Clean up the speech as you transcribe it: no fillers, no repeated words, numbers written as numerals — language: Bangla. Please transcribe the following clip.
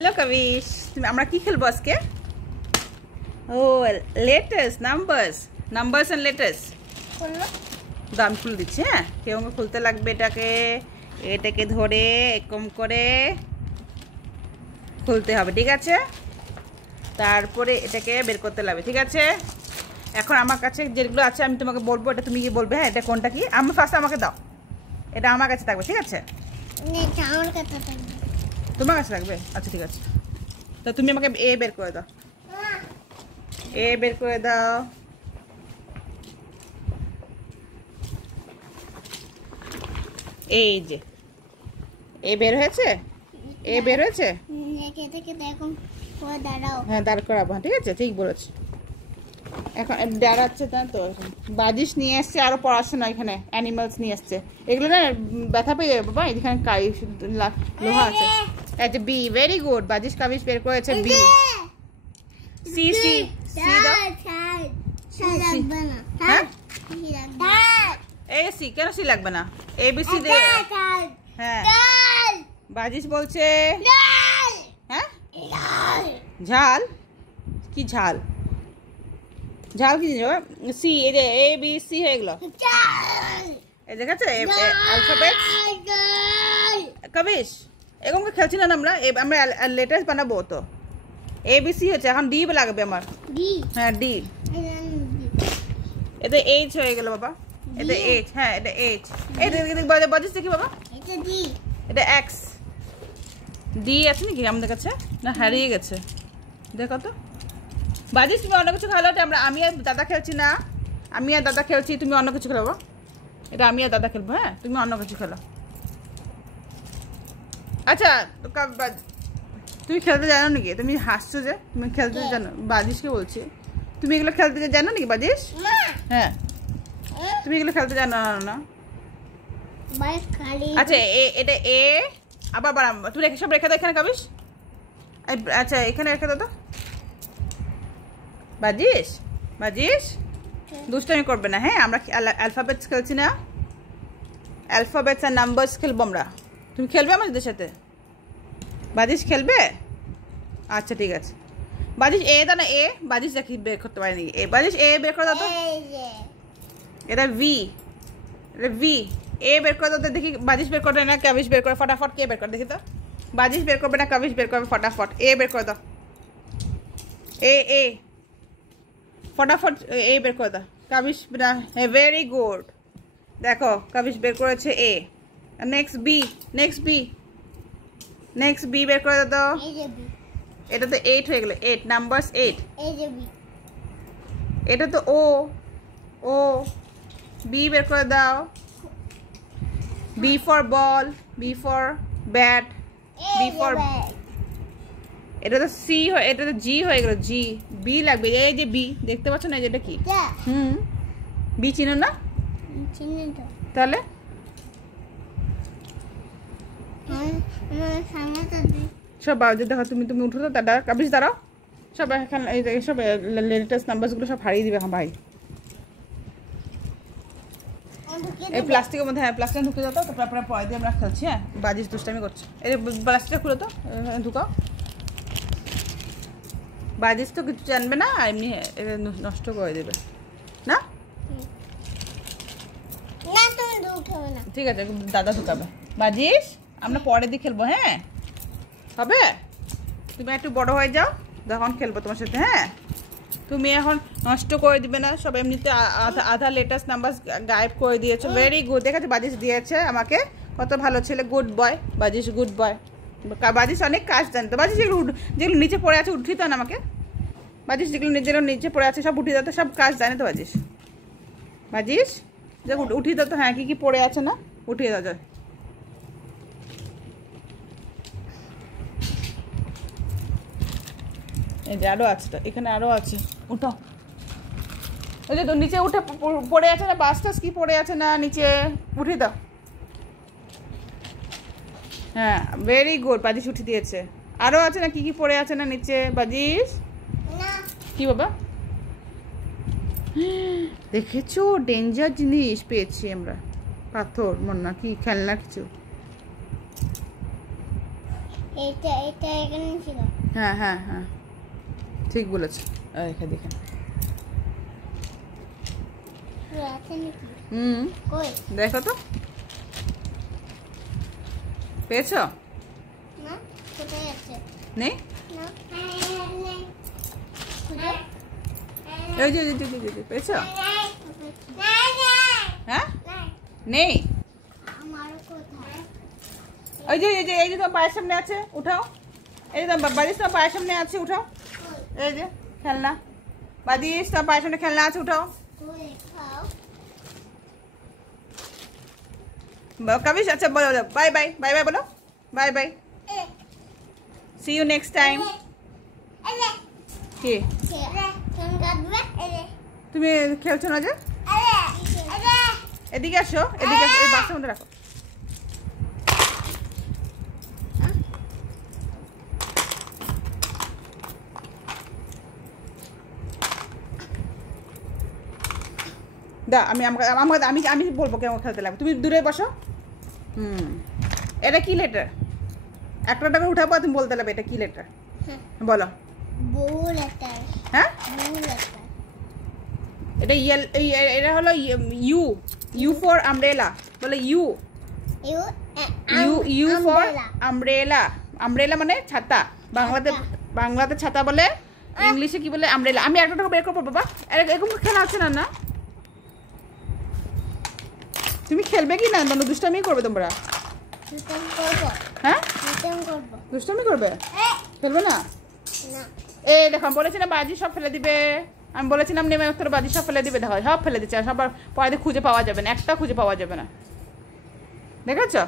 হ্যালো কবিশ, তুমি আমরা কি খেলবো আজকে? ও লেটার্স, নাম্বারস এন্ড লেটার্স। দাম খুলে দিচ্ছি। হ্যাঁ, কেউ খুলতে লাগবে এটাকে ধরে এরকম করে খুলতে হবে, ঠিক আছে? তারপরে এটাকে বের করতে লাগবে, ঠিক আছে? এখন আমার কাছে যেগুলো আছে আমি তোমাকে বলবো, এটা তুমি কি বলবে? হ্যাঁ, এটা কোনটা কি? আমি ফার্স্ট আমাকে দাও, এটা আমার কাছে থাকবে, ঠিক আছে? তোমার কাছে থাকবে, আচ্ছা ঠিক আছে। তো তুমি আমাকে এ বের করে দাও, এ বের করে দাও। এই যে এ বের হয়েছে, এ বের হয়েছে। হ্যাঁ, দাঁড় করাবো, ঠিক আছে, ঠিক বলেছি। এখন দাঁড়াচ্ছে না তো, বাজিশ নিয়ে এসছে, আরো পড়াশোনা এখানে অ্যানিমালস নিয়ে এসছে। এগুলো না ব্যথা পেয়ে যাবে বাবা, এখানে লোহা আছে। আচ্ছা, বি, ভেরি গুড। বাজিশ কাবিশ বের করেছে বি। সি, সি সি দাও। হ্যাঁ, এ সি কেন সি লাগবে না? এ বি সি দে। হ্যাঁ, বাজিশ বলছে হ্যাঁ ঝাল। কি ঝাল? ঝাল কি জিনিস? সি, এই যে এ বি সি হয়ে গেল। এই দেখেছো অ্যালফাবেট। কবিশ এরকম খেলছি না আমরা, আমরা লেটার্স বানাবো তো। এ বি সি হচ্ছে, এখন ডি লাগবে আমার। হ্যাঁ, ডি। এটা এইচ হয়ে গেল বাবা, এটা এইচ। হ্যাঁ, এটা এইচ। এই বাজিস দেখি বাবা, এটা এক্স। ডি আছে নাকি আমাদের কাছে? না, হারিয়ে গেছে। দেখো তো বাজিস, তুমি অন্য কিছু খেলো। আমি আর দাদা খেলছি না, আমি আর দাদা খেলছি, তুমি অন্য কিছু খেলো। এটা আমি আর দাদা খেলবো। হ্যাঁ, তুমি অন্য কিছু খেলো। আচ্ছা, তুমি খেলতে জানো নাকি? তুমি হাসছো যে, তুমি খেলতে জানো? বাজিসকে বলছি, তুমি এগুলো খেলতে জানো নাকি বাজিস? হ্যাঁ, তুমি এগুলো খেলতে জানো না? আচ্ছা, এটা এ। আবার তুমি সব রেখে দাও এখানে কাবিস। আচ্ছা, এখানে রেখে দাও তো। বাজিস, বাজিস দুষ্টামি করবে না। হ্যাঁ, আমরা অ্যালফাবেটস খেলছি না, অ্যালফাবেটস আর নাম্বারস খেলবো আমরা। তুমি খেলবে আমাদের সাথে? বাজিস খেলবে? আচ্ছা ঠিক আছে। বাজিস এ দাও না, এ। বাজিস দেখি বের করতে পারেনি। এ বাজিস এ বের করে দাও তো। এটা ভি, এটা ভি। এ বের করে দাও তো দেখি। বাজিস বের করবে না কাবিস বের করে ফটাফট। কে বের করে দেখি তো? বাজিস বের করবে না কাবিস বের করবে ফটাফট। এ বের করে দাও। এ এ ফটাফট এ বের করে দাও। কাবিস না, ভেরি গুড। দেখো কাবিস বের করেছে এ। Next B, next B, next B বের করে দাও। এটা তো 8 হয়ে গেল, 8 নাম্বারস 8। এটা তো ও, ও। বি বের করে দাও। B for ball, B for bat, B for. এটা তো সি, এটা তো জি হয়ে গেল, জি। বি লাগবে, এই যে বি দেখতে পাচ্ছ না, যেটা কি? বি চিনো না? তাহলে সব দেখো, তুমি উঠো তো। দাদা কাবিস দাঁড়াও। সব এখানে সব লেটার্স নাম্বারসগুলো সব হারিয়ে দিবে। হ্যাঁ ভাই, এই প্লাস্টিকের মধ্যে। হ্যাঁ, প্লাস্টিক ঢুকে যেত, তারপরে পরে দিয়ে আমরা খেলছি। হ্যাঁ, বাজিস দুষ্টামি করছে। এই প্লাস্টিকটা খুলো তো, ঢুকাও। বাজিস তো কিছু জানবে না, এমনি নষ্ট করে দেবে না। ঠিক আছে, দাদা ঢুকাবে। বাজিস আমরা পরে দিয়ে খেলবো। হ্যাঁ, হবে? তুমি একটু বড় হয়ে যাও, তখন খেলবো তোমার সাথে। হ্যাঁ, তুমি এখন নষ্ট করে দিবে না। সব এমনিতে আধা লেটার্স নাম্বার গায়েব করে দিয়েছো। Very good. দেখেছো বাজিস দিয়েছে আমাকে, কত ভালো ছেলে, গুড বয় বাজিস, গুড বয়। বাজিস অনেক কাজ জানতো। বাজিস যেগুলো নিচে পড়ে আছে উঠিয়ে দাও না আমাকে। বাজিস যেগুলো নিচে পড়ে আছে সব উঠিয়ে দাও তো, সব কাজ জানে তো বাজিস। বাজিস যে উঠিয়ে দাও তো। হ্যাঁ, কি কি পড়ে আছে না উঠিয়ে দাও যায়। এই যে আরো আছে তো, এখানে আরো আছে, উঠো। ওই যে তো নিচে উঠে পড়ে আছে না, বাস টাস কি পড়ে আছে না নিচে, উঠিয়ে দাও। হ্যাঁ, ভেরি গুড। বাজিস উঠিয়ে দিয়েছে। আরো আছে না, কি কি পড়ে আছে না নিচে? বাজিস কি বাবা? দেখেছো, ডেঞ্জার জিনিস পেয়েছি আমরা। পাথর মনে না, কি খেলনা কিছু। এটা এখানে ছিল। হ্যাঁ হ্যাঁ হ্যাঁ ঠিক বলেছো। এখানে দেখেন। দেখো তো পেয়েছো? নেই? পেয়েছো? হ্যাঁ নেই? ওই যে এই যে তোমার পায়ের সামনে আছে, উঠাও। এই যে তোমার বাদিস তোমার পায়ের সামনে আছে, উঠাও। এই যে খেলনা বাদিস তোমার পায়ের সামনে খেলনা আছে, উঠাও। কাবিশ আচ্ছা বলো, বাই বাই, বাই বাই বলো, bye bye, see you next time. কি তুমি খেলছো না যে? এদিকে আসো, এদিকে আসো, এই বাক্সের মধ্যে রাখো। দা আমি আমি আমি বলবো কেমন খেলতে লাগবে, তুমি দূরে বসো। এটা কি লেটার? একটা টাকা উঠাবো, তুমি বলতে লাগবে এটা কি লেটার, বলো। হ্যাঁ এটা এটা হলো ইউ, ইউ ফর আমব্রেলা, বলো U. U for umbrella. Umbrella মানে ছাতা, বাংলাতে ছাতা বলে, ইংলিশে কি বলে? আমব্রেলা। আমি একটা টাকা বের করবো বাবা, এরকম খেলা আছে না? না তুমি খেলবে কি না? দুষ্টামি করবে তোমরা? হ্যাঁ দুষ্টামি করবে, খেলবে না? এই দেখো আমি বলেছি না বাজি সব ফেলে দিবে, আমি বলেছিলাম নেমে তোর বাজি সব ফেলে দিবে, দেখো সব ফেলে দিচ্ছে, সবার পরে খুঁজে পাওয়া যাবে না, একটা খুঁজে পাওয়া যাবে না, দেখেছো?